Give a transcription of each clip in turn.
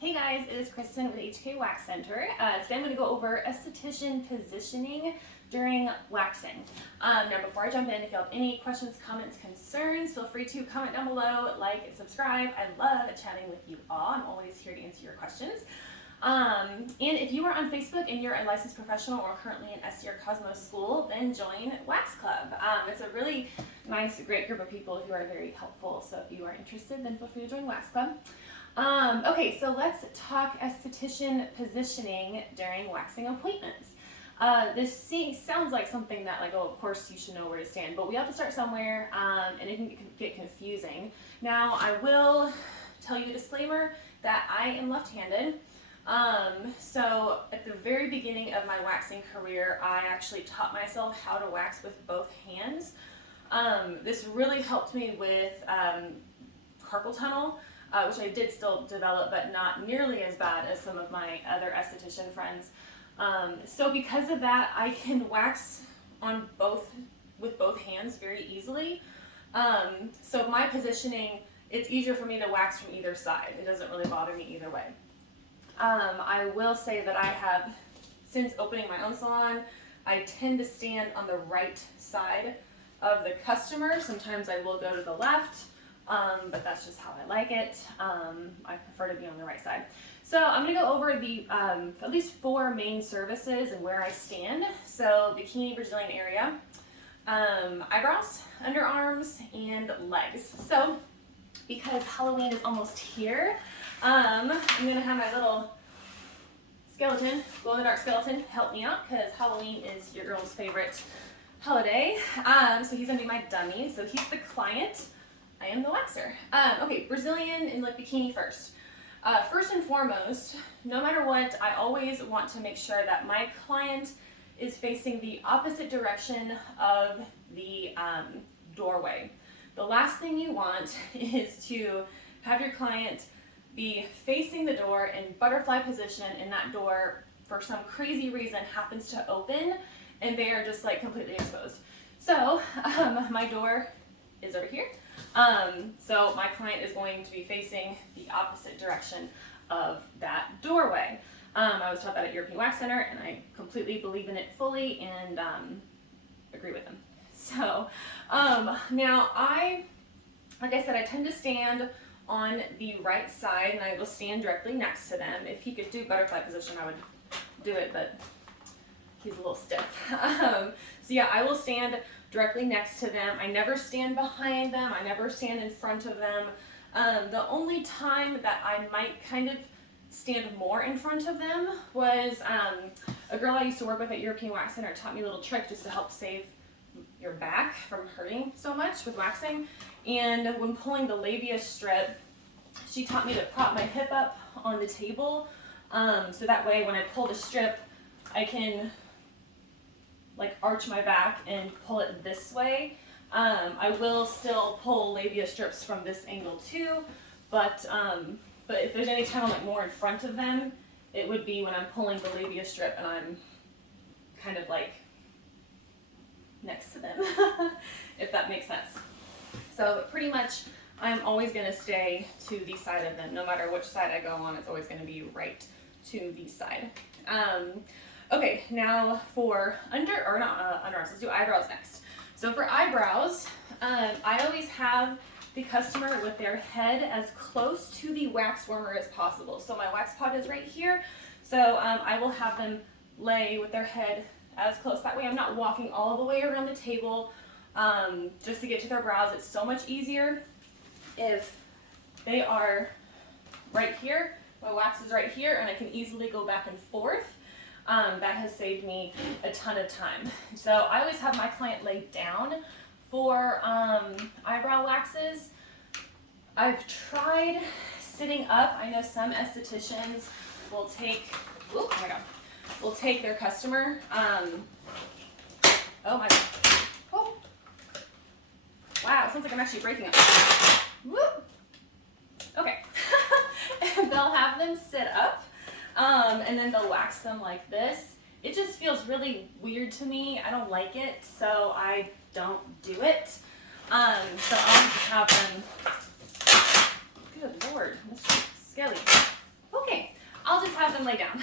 Hey guys, it is Kristen with HK Wax Center. Today I'm going to go over esthetician positioning during waxing. Now before I jump in, if you have any questions, comments, concerns, feel free to comment down below, like, and subscribe. I love chatting with you all. I'm always here to answer your questions. And if you are on Facebook and you're a licensed professional or currently in SE or Cosmo school, then join Wax Club. It's a really nice, great group of people who are very helpful. So if you are interested, then feel free to join Wax Club. Okay, so let's talk esthetician positioning during waxing appointments. This sounds like something that, like, oh, of course you should know where to stand, but we have to start somewhere, and it can get confusing. Now, I will tell you a disclaimer that I am left-handed. So at the very beginning of my waxing career, I actually taught myself how to wax with both hands. This really helped me with carpal tunnel, which I did still develop, but not nearly as bad as some of my other esthetician friends. So because of that, I can wax with both hands very easily. So my positioning, it's easier for me to wax from either side. It doesn't really bother me either way. I will say that I have, since opening my own salon, I tend to stand on the right side of the customer. Sometimes I will go to the left, but that's just how I like it. I prefer to be on the right side. So I'm going to go over the at least 4 main services and where I stand. So bikini Brazilian area, eyebrows, underarms, and legs. So because Halloween is almost here, I'm going to have my little skeleton, glow-in-the-dark skeleton, help me out because Halloween is your girl's favorite holiday. So he's going to be my dummy. So he's the client. I am the waxer. Okay, Brazilian and like bikini first. First and foremost, no matter what, I always want to make sure that my client is facing the opposite direction of the doorway. The last thing you want is to have your client be facing the door in butterfly position and that door for some crazy reason happens to open and they are just like completely exposed. So my door is over here. So my client is going to be facing the opposite direction of that doorway. I was taught that at European Wax Center and I completely believe in it fully and agree with them. So now like I said, I tend to stand on the right side and I will stand directly next to them. If he could do butterfly position, I would do it, but he's a little stiff. So yeah, I will stand directly next to them. I never stand behind them. I never stand in front of them. The only time that I might kind of stand more in front of them was a girl I used to work with at European Wax Center taught me a little trick just to help save your back from hurting so much with waxing. And when pulling the labia strip, she taught me to prop my hip up on the table. So that way when I pull the strip, I can like arch my back and pull it this way. I will still pull labia strips from this angle too, but if there's any time I'm like more in front of them, it would be when I'm pulling the labia strip and I'm kind of like next to them, if that makes sense. So pretty much I'm always going to stay to the side of them. No matter which side I go on, it's always going to be right to the side. Okay, now for underarms, let's do eyebrows next. So for eyebrows, I always have the customer with their head as close to the wax warmer as possible. So my wax pot is right here. So I will have them lay with their head as close. That way I'm not walking all the way around the table just to get to their brows. It's so much easier if they are right here. My wax is right here and I can easily go back and forth. That has saved me a ton of time. So I always have my client lay down for eyebrow waxes. I've tried sitting up. I know some estheticians will take, oh my God, will take their customer. Oh my God. Oh. Wow, it sounds like I'm actually breaking up. Woo. Okay. They'll have them sit up. And then they'll wax them like this. It just feels really weird to me. I don't like it, so I don't do it. So I'll just have them, good Lord, Mr. Skelly. Okay, have them lay down.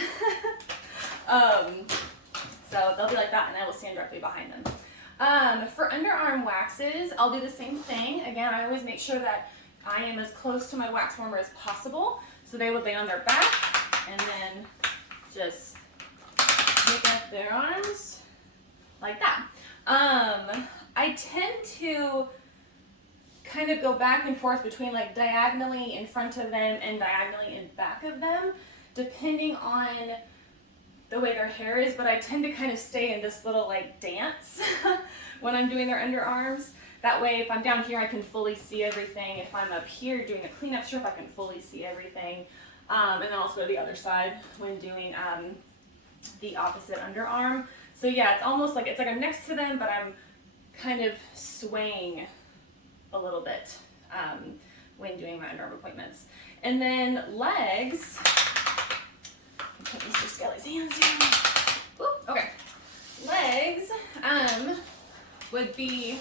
So they'll be like that, and I will stand directly behind them. For underarm waxes, I'll do the same thing. Again, I always make sure that I am as close to my wax warmer as possible. So they would lay on their back and then just pick up their arms like that. I tend to kind of go back and forth between like diagonally in front of them and diagonally in back of them, depending on the way their hair is, but I tend to kind of stay in this little like dance when I'm doing their underarms. That way, if I'm down here, I can fully see everything. If I'm up here doing a cleanup strip, I can fully see everything. And then also go to the other side when doing the opposite underarm. So yeah, it's almost like, it's like I'm next to them, but I'm kind of swaying a little bit when doing my underarm appointments. And then legs, put Mr. Skelly's hands down. Whoop, okay. Legs would be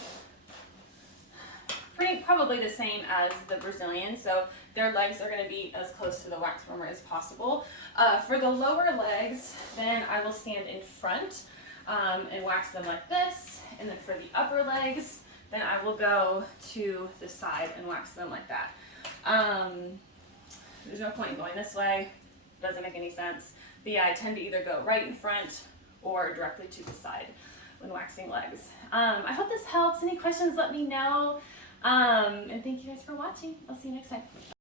probably the same as the Brazilian, so their legs are going to be as close to the wax warmer as possible. For the lower legs, then I will stand in front and wax them like this, and then for the upper legs, then I will go to the side and wax them like that. There's no point in going this way, doesn't make any sense. But yeah, I tend to either go right in front or directly to the side when waxing legs. I hope this helps. Any questions, let me know. And thank you guys for watching. I'll see you next time.